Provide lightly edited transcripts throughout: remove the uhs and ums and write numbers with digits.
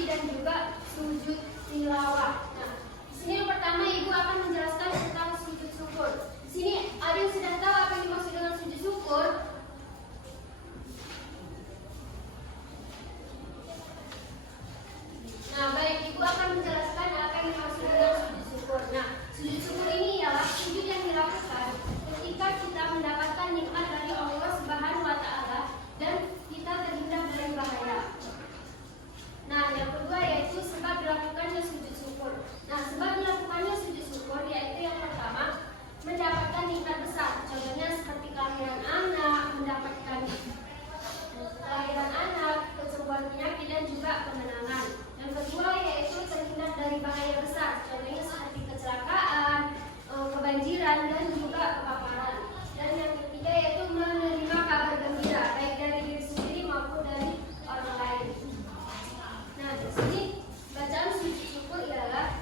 syahwi dan juga sujud tilawah. Nah, di sini yang pertama Ibu akan menjelaskan tentang sujud syukur. Di sini ada yang sudah tahu apa yang dimaksud dengan sujud syukur? Nah, baik, Ibu akan menjelaskan apa yang dimaksud dengan sujud syukur. Nah, sujud syukur ini ialah sujud yang dilakukan ketika kita mendapatkan nikmat dari Allah Subhanahu wa Ta'ala dan kita terhindar dari bahaya. Nah, yang kedua yaitu sebab dilakukannya sujud syukur. Nah, sebab dilakukannya sujud syukur yaitu yang pertama mendapatkan nikmat besar. Contohnya seperti kelahiran anak, mendapatkan kelahiran anak, kesembuhan penyakit dan juga kemenangan. Yang kedua yaitu terhindar dari bahaya besar. Contohnya seperti kecelakaan, kebanjiran dan juga kepaparan. Dan yang ketiga yaitu menerima kabar gembira baik dari diri sendiri maupun dari orang lain. Nah, di sini bacaan sujud syukur ialah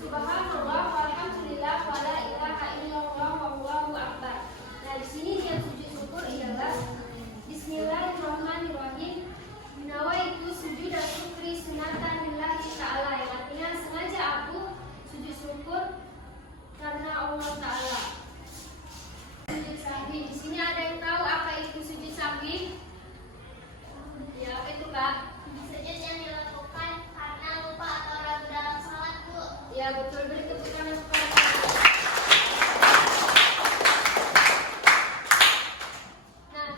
Subhanallah walhamdulillah wala ilaha illallah wallahu akbar. Nah, di sini yang sujud syukur ialah Bismillahirrahmanirrahim. Nawaitu sujud dan syukri sunatan lillahi ta'ala, yang artinya sengaja aku sujud syukur karena Allah Ta'ala. Sujud sahwi. Di sini ada yang tahu apa itu sujud sahwi? Ya, apa itu Kak? Sujud yang dilakukan karena lupa atau ragu dalam salat, Bu. Ya, betul, beri tepuk tangan kepada Kak. Nah,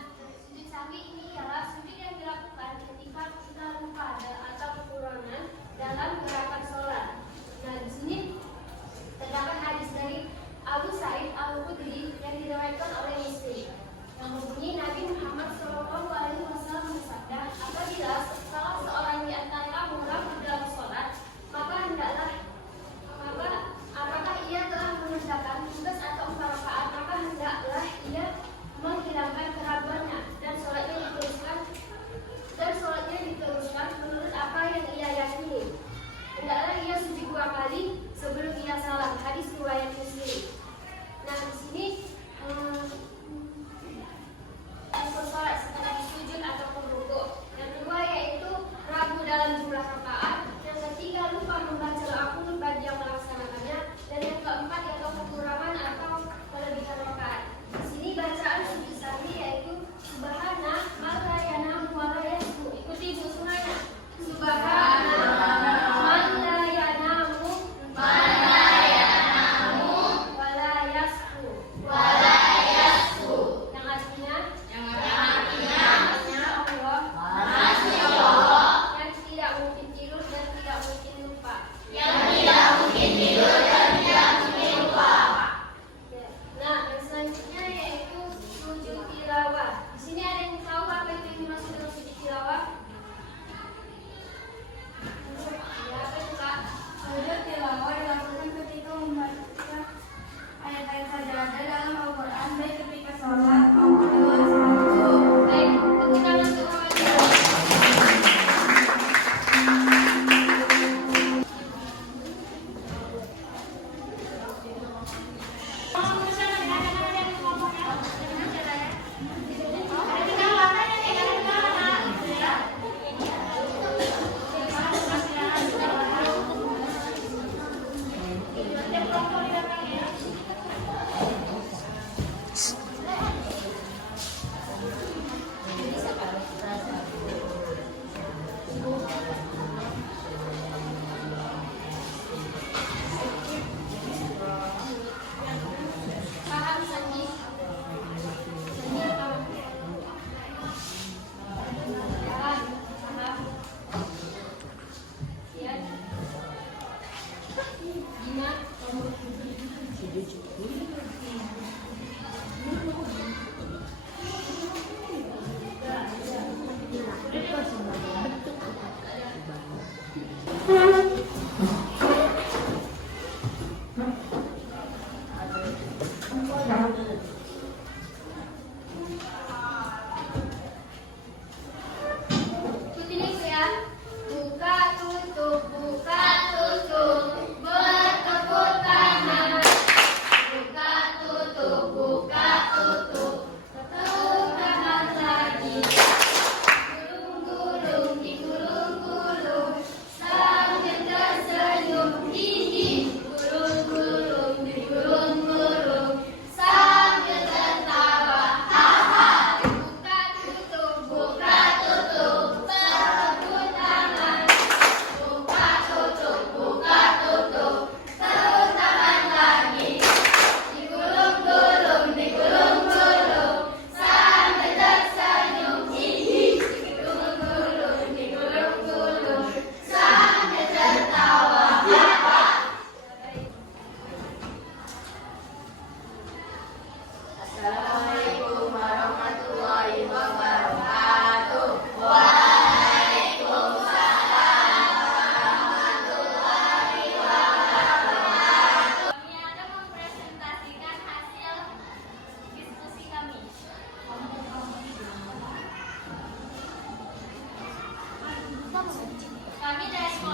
sujud sahwi ini ialah sujud yang dilakukan ketika kita lupa atau kekurangan dalam gerakan sholat. Nah, di sini terdapat hadis dari Abu Sa'id Al-Khudri yang diriwayatkan oleh Muslim yang berbunyi Nabi Muhammad SAW bersabda, apabila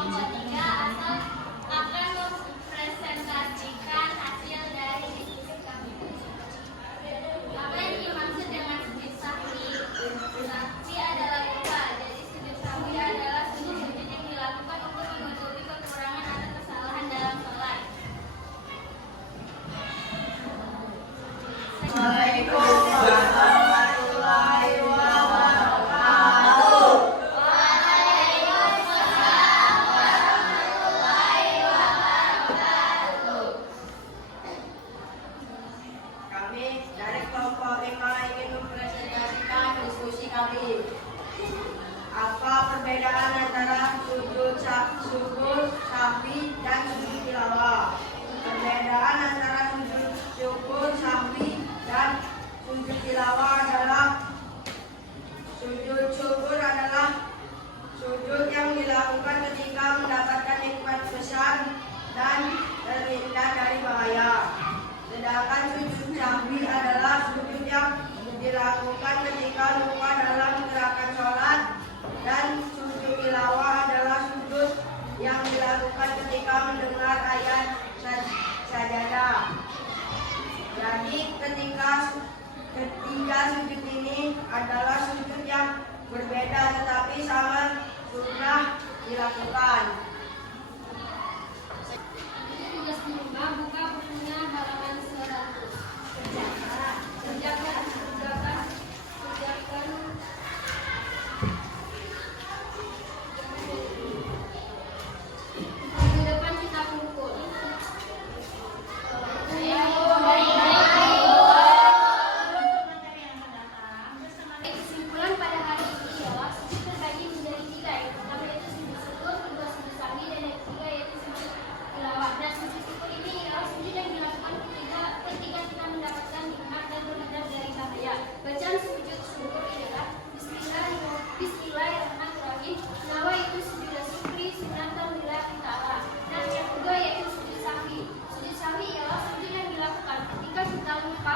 kelompok 3 akan mempresentasikan hasil dari diskusi kami. Apa yang dimaksud dengan sujud sahwi? Sahwi adalah lupa. Jadi sujud sahwi adalah sujud-sujud yang dilakukan untuk menutupi kekurangan atau kesalahan dalam sholat. Assalamualaikum warahmatullahi wabarakatuh. Waalaikumsalam warahmatullahi wabarakatuh. Kami dari kelompok 5 ingin mempresentasikan diskusi kami. Apa perbedaan antara sujud sahwi dan sujud tilawah? Perbedaan antara sujud syukur sahwi dan sujud tilawah adalah sujud syukur adalah sujud yang dilakukan ketika mendapatkan nikmat besar dan terhindar dari bahaya. Sedangkan sujud sahwi adalah sujud yang dilakukan ketika lupa dalam gerakan sholat, dan sujud tilawah adalah sujud yang dilakukan ketika mendengar ayat sajadah. Jadi ketiga sujud ini adalah sujud yang berbeda tetapi sama sunnah dilakukan. Tugas di rumah, buka bukunya halaman 100. Kerjakan. Di depan kita kumpul. Kesimpulan pada hari ini ialah sujud terbagi menjadi 3. Yang pertama yaitu sujud syukur, kedua sujud sahwi, dan yang ketiga yaitu sujud tilawah. Nah, sujud syukur ini ialah sujud yang dilakukan ketika kita mendapatkan nikmat dan terhindar dari bahaya. Bacaan sujud syukur adalah Bismillahirrahmanirrahim. Nawaitu sujuda syukri sunatan lillahi ta'ala. Nah, yang kedua yaitu sujud sahwi. Sujud sahwi ialah sujud yang dilakukan ketika kita lupa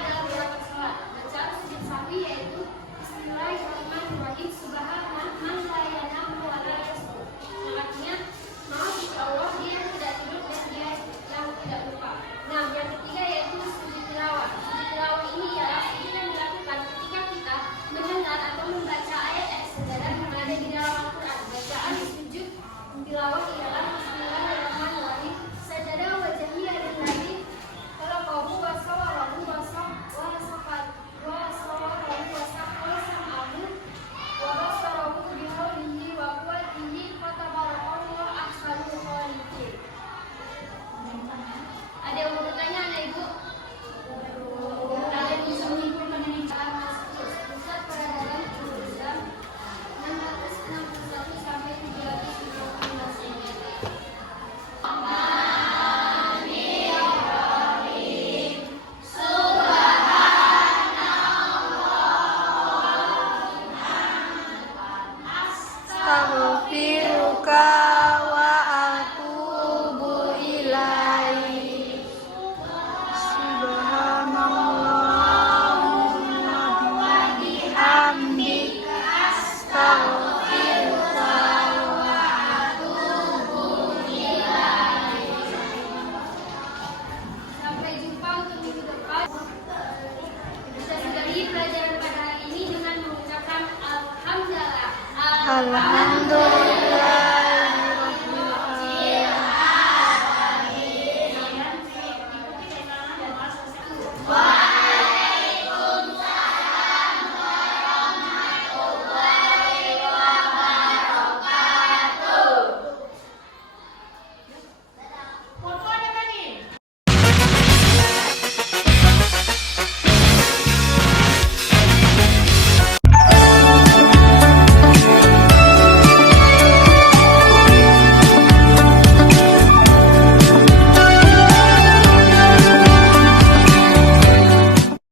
dalam gerakan sholat. Bacaan sujud sahwi yaitu Bismillahirrahmanirrahim. Subhanallah man la yanamu wa la yasbur. Artinya, maaf jika Allah dia yang tidak tidur dan dia yang tidak lupa. Nah, yang ketiga yaitu sujud tilawah. Sujud tilawah ini ialah sujud yang dilakukan ketika kita mendengar atau membaca ayat sajadah yang ada di dalam Al-Quran. Bacaan sujud tilawah ialah Bismillahirrahmanirrahim. Sajadah wajahiyya lillahi khalaqahu wa sawwarahu wa sam'ahu wa basarahu bihaulihi wa quwwatihi wa tabarakallahu ahsanul khaliqin. Ada yang mau bertanya, Anak Ibu? Kalian bisa menyimpulkan ini pusat peradaban Islam 661 sampai 715. Astaghfiruka wa atubu ilaik. Subhanallahumma wa bihamdika astaghfiruka wa atubu ilaik. Sampai jumpa untuk minggu depan. Kita sudahi pelajaran pada hari ini dengan mengucapkan Alhamdulillah. Alhamdulillah.